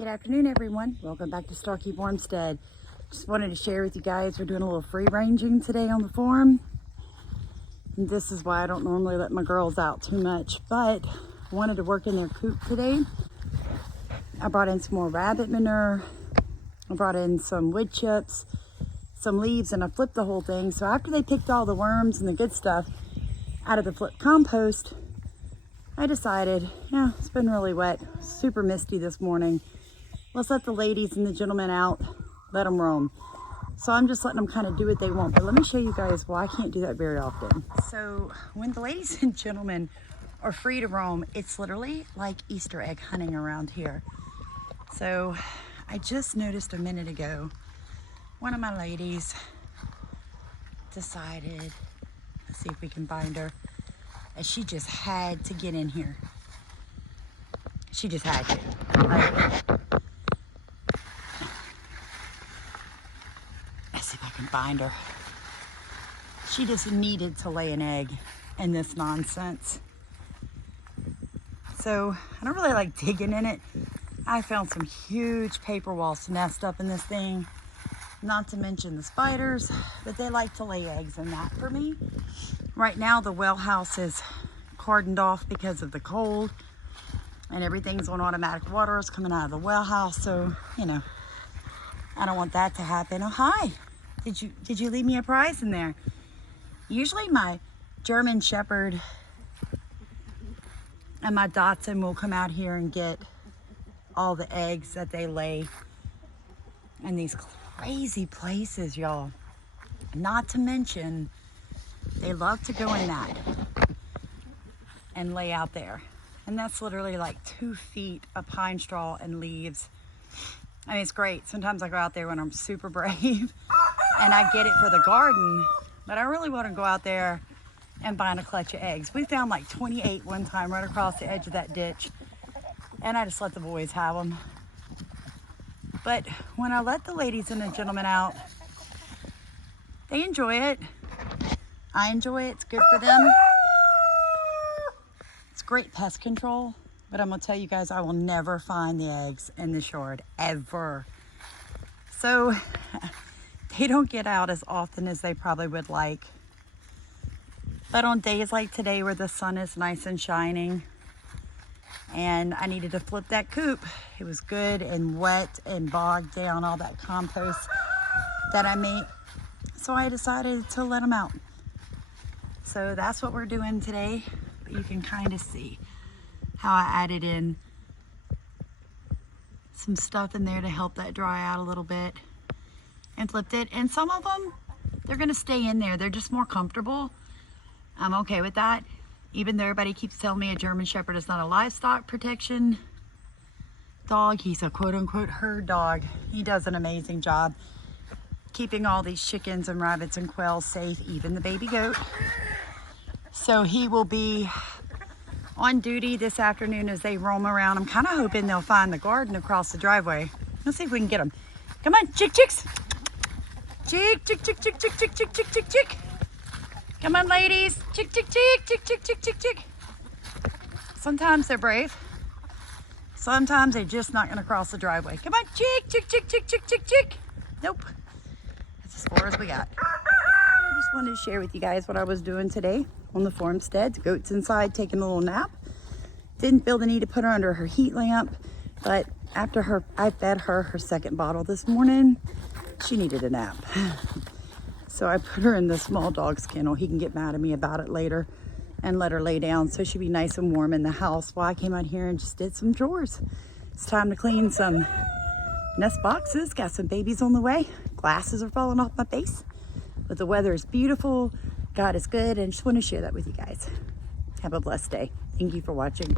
Good afternoon, everyone. Welcome back to Farmstead. Just wanted to share with you guys, we're doing a little free ranging today on the farm. And this is why I don't normally let my girls out too much, but I wanted to work in their coop today. I brought in some more rabbit manure. I brought in some wood chips, some leaves, and I flipped the whole thing. So after they picked all the worms and the good stuff out of the flipped compost, I decided, yeah, it's been really wet, super misty this morning. Let's let the ladies and the gentlemen out, let them roam. So I'm just letting them kind of do what they want. But let me show you guys why I can't do that very often. So when the ladies and gentlemen are free to roam, it's literally like Easter egg hunting around here. So I just noticed a minute ago, one of my ladies decided, let's see if we can find her, and she just had to get in here. She just had to. Let's see if I can find her. She just needed to lay an egg in this nonsense. So I don't really like digging in it. I found some huge paper walls nest up in this thing. Not to mention the spiders, but they like to lay eggs in that for me. Right now the well house is cordoned off because of the cold, and everything's on automatic water. It's coming out of the well house, so you know, I don't want that to happen. Oh, hi. Did you leave me a prize in there? Usually my German Shepherd and my Dachshund will come out here and get all the eggs that they lay in these crazy places, y'all. Not to mention, they love to go in that and lay out there. And that's literally like 2 feet of pine straw and leaves. I mean, it's great. Sometimes I go out there when I'm super brave and I get it for the garden, but I really want to go out there and find a clutch of eggs. We found like 28 one time right across the edge of that ditch, and I just let the boys have them. But when I let the ladies and the gentlemen out, they enjoy it. I enjoy it. It's good for them. It's great pest control, but I'm gonna tell you guys, I will never find the eggs in this yard, ever. So they don't get out as often as they probably would like. But on days like today where the sun is nice and shining, and I needed to flip that coop, it was good and wet and bogged down, all that compost that I made. So I decided to let them out. So that's what we're doing today. But you can kind of see how I added in some stuff in there to help that dry out a little bit and flipped it. And some of them, they're gonna stay in there. They're just more comfortable. I'm okay with that. Even though everybody keeps telling me a German Shepherd is not a livestock protection dog, he's a quote unquote herd dog. He does an amazing job keeping all these chickens and rabbits and quails safe, even the baby goat. So he will be on duty this afternoon as they roam around. I'm kind of hoping they'll find the garden across the driveway. Let's see if we can get them. Come on, chicks. Chick. Come on, ladies. Chick. Sometimes they're brave. Sometimes they're just not gonna cross the driveway. Come on, chick. Nope. That's as far as we got. I just wanted to share with you guys what I was doing today on the farmstead. The goat's inside taking a little nap. Didn't feel the need to put her under her heat lamp, but after I fed her second bottle this morning, she needed a nap. So I put her in the small dog's kennel. He can get mad at me about it later, and let her lay down so she'd be nice and warm in the house while I came out here and just did some chores. It's time to clean some nest boxes. Got some babies on the way. Glasses are falling off my face, but the weather is beautiful. God is good, and just want to share that with you guys. Have a blessed day. Thank you for watching.